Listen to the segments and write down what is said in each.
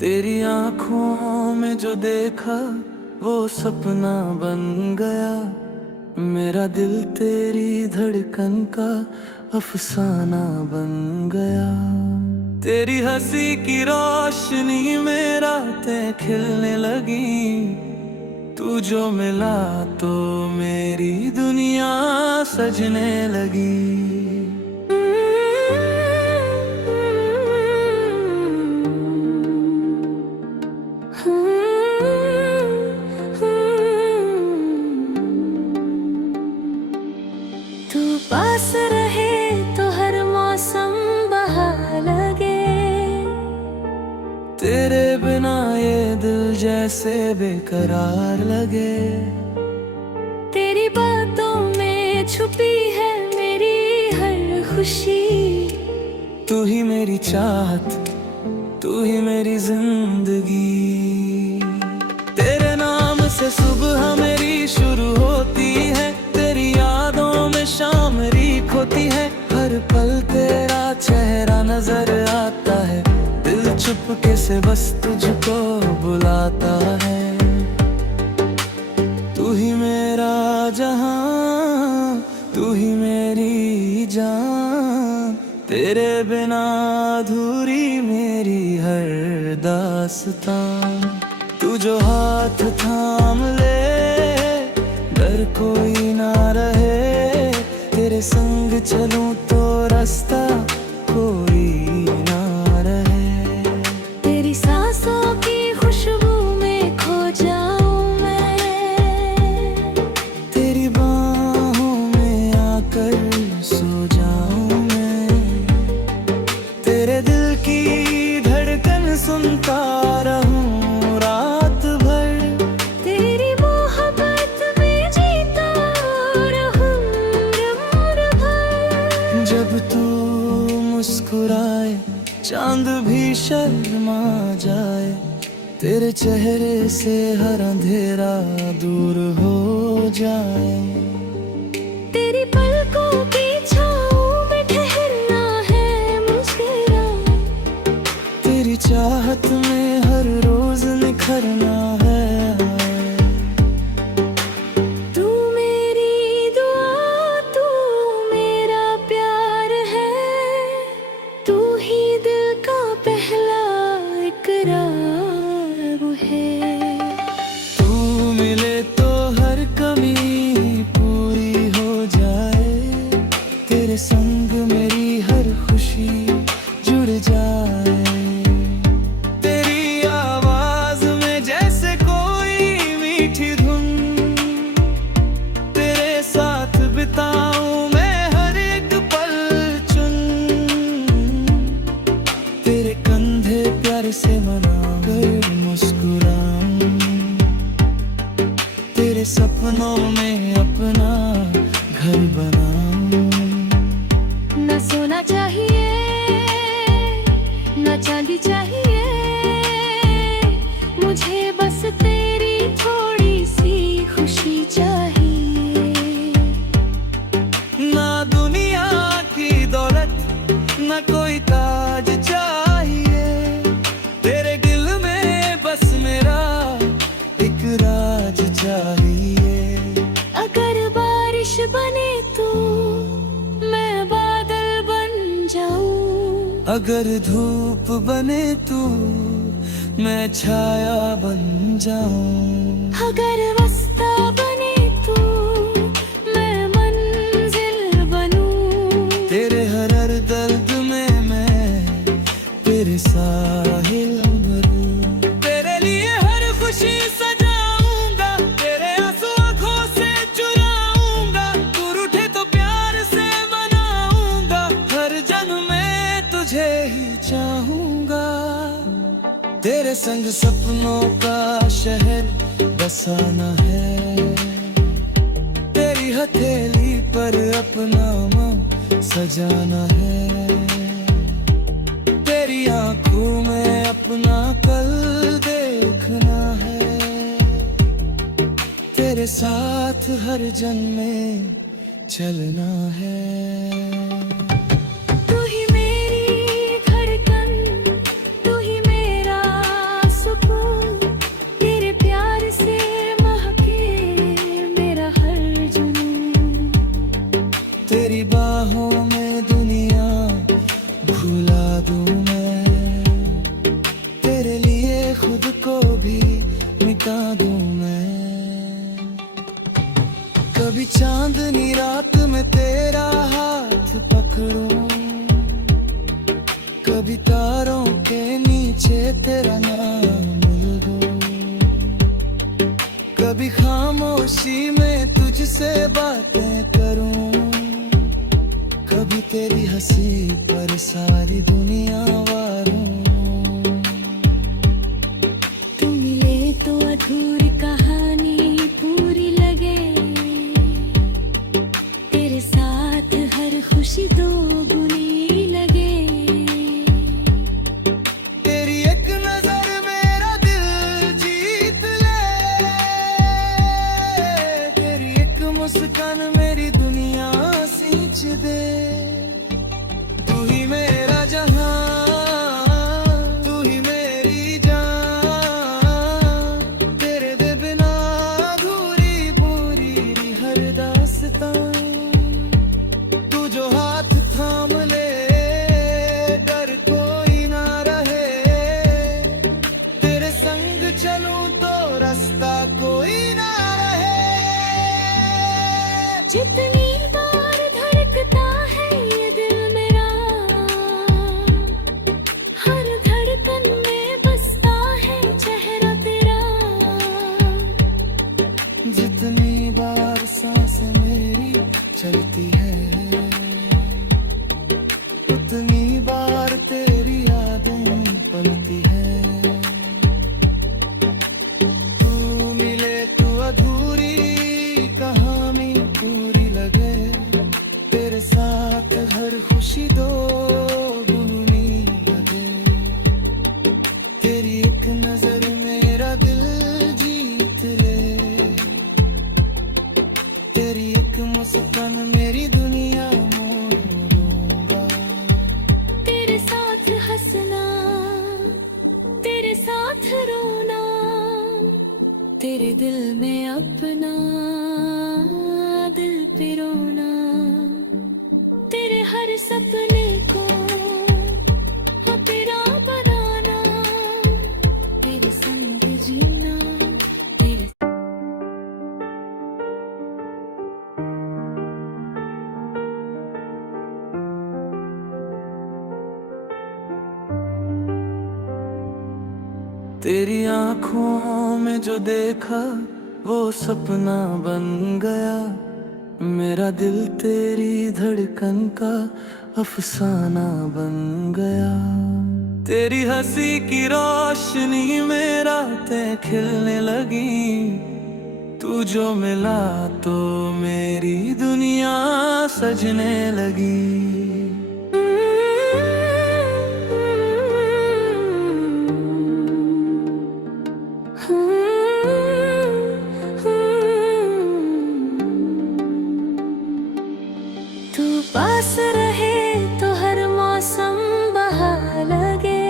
तेरी आंखों में जो देखा वो सपना बन गया। मेरा दिल तेरी धड़कन का अफसाना बन गया। तेरी हंसी की रोशनी में रातें खिलने लगी। तू जो मिला तो मेरी दुनिया सजने लगी। तू पास रहे तो हर मौसम बहार लगे। तेरे बिना ये दिल जैसे बेकरार लगे। तेरी बातों में छुपी है मेरी हर खुशी। तू ही मेरी चाहत, तू ही मेरी जिंदगी। तेरे नाम से सुबह मेरी शुरू होती है। तेरी यादों में शाम रीख होती है। हर पल तेरा चेहरा नजर आता है। दिल चुपके से बस तुझको बुलाता है। तू ही मेरा जहां, तू ही मेरी जान। तेरे बिना अधूरी मेरी हर दास्तां। तू जो हाथ थाम ले डर कोई ना रहे। तेरे संग चलूं तो रास्ता कोई ना रहे। तेरी सांसों की खुशबू में खो जाऊं मैं। तेरी बाहों में आकर सो जाऊं मैं। तेरे दिल की धड़कन सुनता रहूं रात भर। तेरी मोहब्बत में जीता रहूं उम्र भर। जब तू मुस्कुराए चांद भी शर्मा जाए। तेरे चेहरे से हर अंधेरा दूर हो जाए। तेरी पलकों की छाँव में ठहरना है मुझे। तेरी चाहत में हर रोज निखरना है। तू मेरी दुआ, तू मेरा प्यार है। तू ही दिल का पहला इकरार है। तू मिले तो हर कमी पूरी हो जाए। तेरे संग मेरी हर खुशी जुड़ जाए। तेरी आवाज में जैसे कोई मीठी धुन। तेरे साथ बिताऊं मैं हर एक पल चुन। तेरे कंधे प्यार से मना कर मुस्कुराऊं। तेरे सपनों में अपना घर बनाऊं। न सोना चाहिए न चांदी चाहिए। मुझे बस तेरी थोड़ी सी खुशी चाहिए। ना दुनिया की दौलत न कोई ताज चाहिए। तेरे दिल में बस मेरा एक राज चाहिए। अगर बारिश बने तो मैं बादल बन जाऊं। अगर धूप बने तू मैं छाया बन जाऊं। अगर रास्ता बने तो मैं मंजिल बनूं। तेरे हर दर्द में मैं तेरे साहिल बनूं। तेरे लिए हर खुशी सजाऊंगा। तेरे आंसू आंखों से चुराऊंगा। तू रूठे तो प्यार से मनाऊंगा। हर जन्म में तुझे ही चाहूंगा। तेरे संग सपनों का शहर बसाना है। तेरी हथेली पर अपना मन सजाना है। तेरी आंखों में अपना कल देखना है। तेरे साथ हर जन्म में चलना है। तू ही मेरी धड़कन, तू ही मेरा दूं मैं। कभी चांदनी रात में तेरा हाथ पकड़ूं, कभी तारों के नीचे तेरा नाम लूं, कभी खामोशी में तुझसे बातें करूं, कभी तेरी हंसी पर सारी दुनिया वारूं। तू मिले तो अधूरी कहानी पूरी लगे, तेरे साथ हर खुशी दो गुनी लगे। तेरी एक नजर मेरा दिल जीत ले, तेरी एक मुस्कान मेरी दुनिया सींच दे। तू ही मेरा जहां, तू ही मेरी जान, तेरे दे बिना अधूरी पूरी हर दास्तां। तू जो हाथ थाम ले डर कोई ना रहे, तेरे संग चलूं तो रास्ता कोई ना रहे। जितनी बार धड़कता है ये दिल मेरा, हर धड़कन में बसता है चेहरा तेरा। जितनी बार सांसें मेरी चलती है, उतनी बार तेरी यादें पलती है। तू मिले तो अधूरी कहानी पूरी लगे, तेरे साथ हर खुशी दो गुनी लगे। तेरी एक नजर मेरा दिल जीत ले, तेरी एक मुस्कान मेरी दुनिया मोड़ दूंगा। तेरे साथ हंसना, तेरे साथ रोना, तेरे दिल में अपना दिल पे रोना। तेरे हर सपने को तेरा बनाना, तेरे संग जीना, तेरे तेरी आंखों में जो देखा वो सपना बन गया, मेरा दिल तेरी धड़कन का अफसाना बन गया। तेरी हंसी की रोशनी में रातें खिलने लगी, तू जो मिला तो मेरी दुनिया सजने लगी। तू पास रहे तो हर मौसम बहार लगे,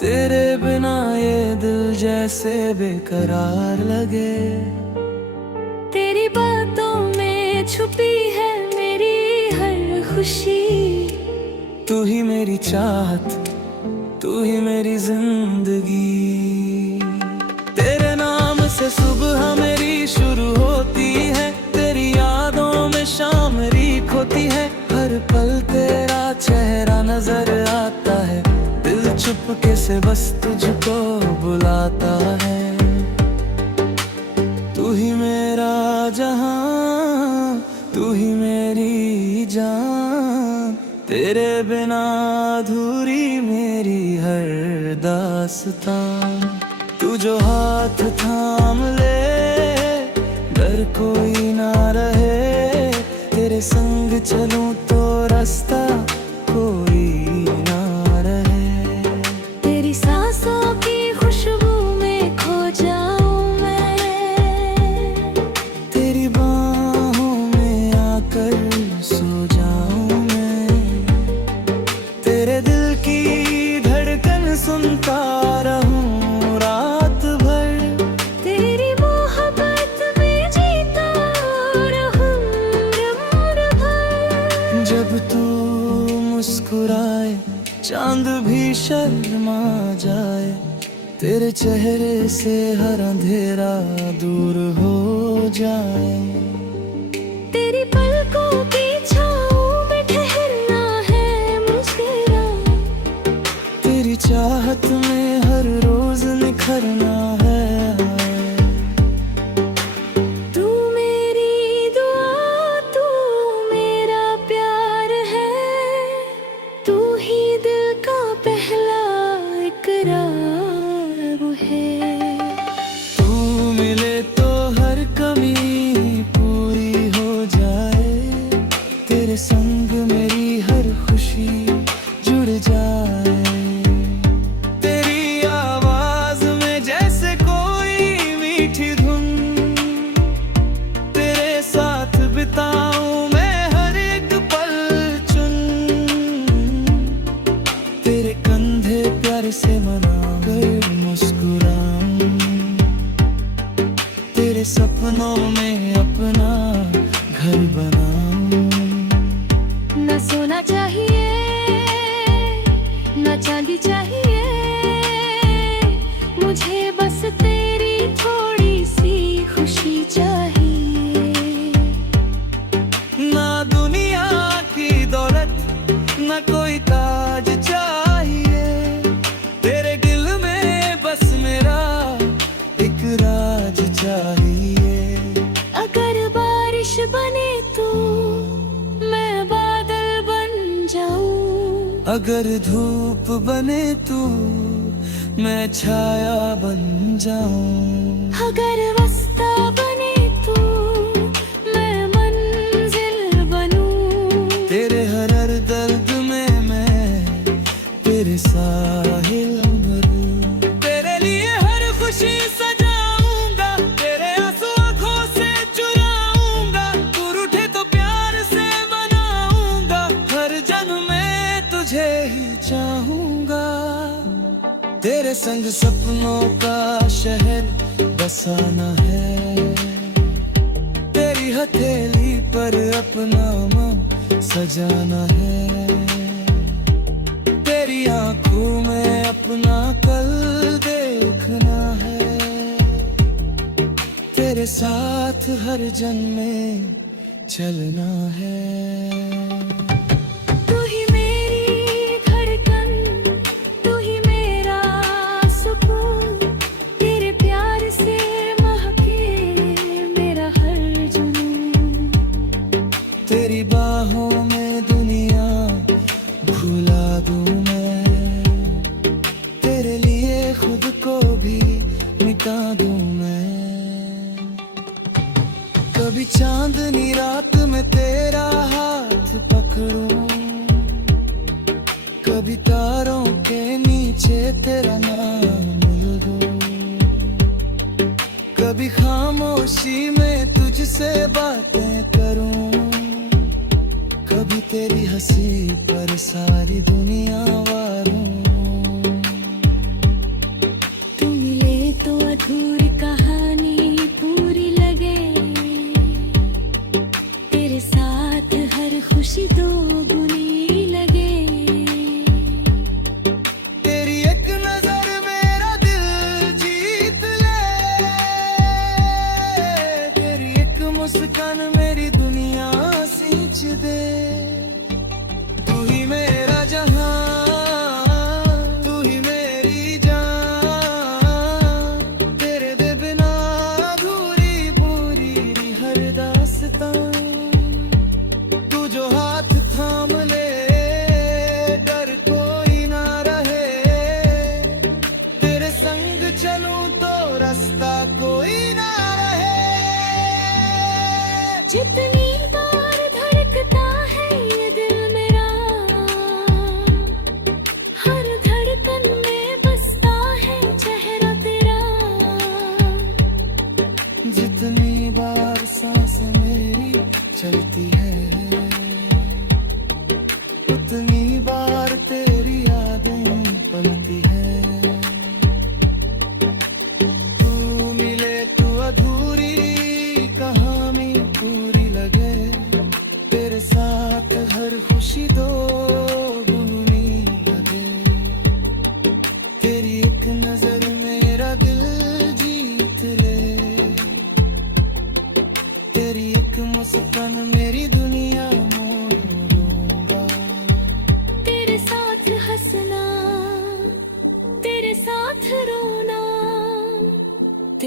तेरे बिना ये दिल जैसे बेकरार लगे। तेरी बातों में छुपी है मेरी हर खुशी। तू ही मेरी चाहत, तू ही मेरी जिंदगी। तेरे नाम से सुबह मेरी शुरू होती है, तेरी यादों में शाम रीख होती है। हर पल तेरा चेहरा नजर आता है, दिल चुपके से बस तुझको बुलाता है। तू ही मेरा जहां, तू ही मेरी जान, तेरे बिना अधूरी मेरी हर दास्तां। तू जो हाथ थाम ले डर कोई ना रहे, तेरे संग चलूं तो रास्ता कोई ना रहे। तेरी सांसों की खुशबू में खो जाऊं मैं, तेरी बाहों में आकर सो जाऊं मैं, तेरे दिल की धड़कन सुनता रहूं रात भर। तेरी मोहब्बत में जीता रहूं उम्र भर। जब तू तेरे चेहरे से हर अंधेरा दूर हो जाए, तेरी पलकों की छाँव में ठहरना है मुझे रात, तेरी चाहत में हर रोज निखरना है। तू मेरी दुआ, तू मेरा प्यार है, तू ही दिल का पहला इकरार है। तू मिले तो हर कमी पूरी हो जाए, तेरे संग मेरी हर खुशी जुड़ जाए। तेरी आवाज में जैसे कोई मीठी धुन, तेरे साथ बिताऊं मैं हर एक पल चुन, तेरे कंधे प्यार से मना कर मुस्कुराऊं, तेरे सपनों में अपना घर बनाऊं। न सोना चाहिए न चांदी चाहिए, मुझे बस तेरी थोड़ी सी खुशी चाहिए। ना दुनिया की दौलत न कोई ताज चाहिए, तेरे दिल में बस मेरा एक राज चाहिए। अगर बारिश बने तो मैं बादल बन जाऊं, अगर धूप बने तू मैं छाया बन जाऊं, अगर रास्ता बने तो मैं मंजिल बनूं। तेरे हर हर दर्द में मैं तेरे साहिल बनूं। तेरे लिए हर खुशी सजाऊंगा, तेरे आंसू आंखों से चुराऊंगा, तू रूठे तो प्यार से मनाऊंगा, हर जन्म में तुझे ही चाहूंगा। तेरे संग सपनों का शहर बसाना है, तेरी हथेली पर अपना मन सजाना है, तेरी आंखों में अपना कल देखना है, तेरे साथ हर जन्म में चलना है। तू ही मेरी धड़कन, तू ही मेरा सुकून, तेरे प्यार से महके मेरा हर जुनून। तेरी बाहों में दुनिया भुला दूं मैं, तेरे लिए खुद को भी मिटा दूं मैं। कभी चांदनी रात में तेरा हाथ पकड़ूं, कभी तारों के नीचे तेरा नाम लूं, कभी खामोशी में तुझसे बातें करूं, कभी तेरी हंसी पर सारी दुनिया वारूं। तू मिले तो अधूरी कहानी पूरी लगे, तेरे साथ हर खुशी दोगुनी लगे। तेरी एक नजर मेरा दिल जीत ले, तेरी एक मुस्कान मेरी दुनिया सींच दे। तू ही मेरा जहां, तू ही मेरी जान, तेरे दे बिना अधूरी पूरी हर दास्तां। तू जो हाथ थाम ले डर कोई ना रहे, तेरे संग चलूं तो रास्ता कोई ना रहे। जितनी बार धड़कता है ये दिल मेरा, हर धड़कन में बसता है चेहरा तेरा। जितनी बार सांस मेरी चलती है, उतनी बार तेरी यादें पलती है। तू मिले तो अधूरी कहानी पूरी लगे, तेरे साथ हर खुशी दोगुनी लगे। तेरी एक नजर में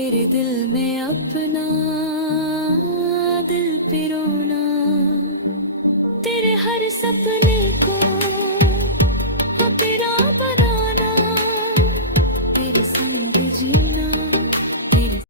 तेरे दिल में अपना दिल पिरोना, तेरे हर सपने को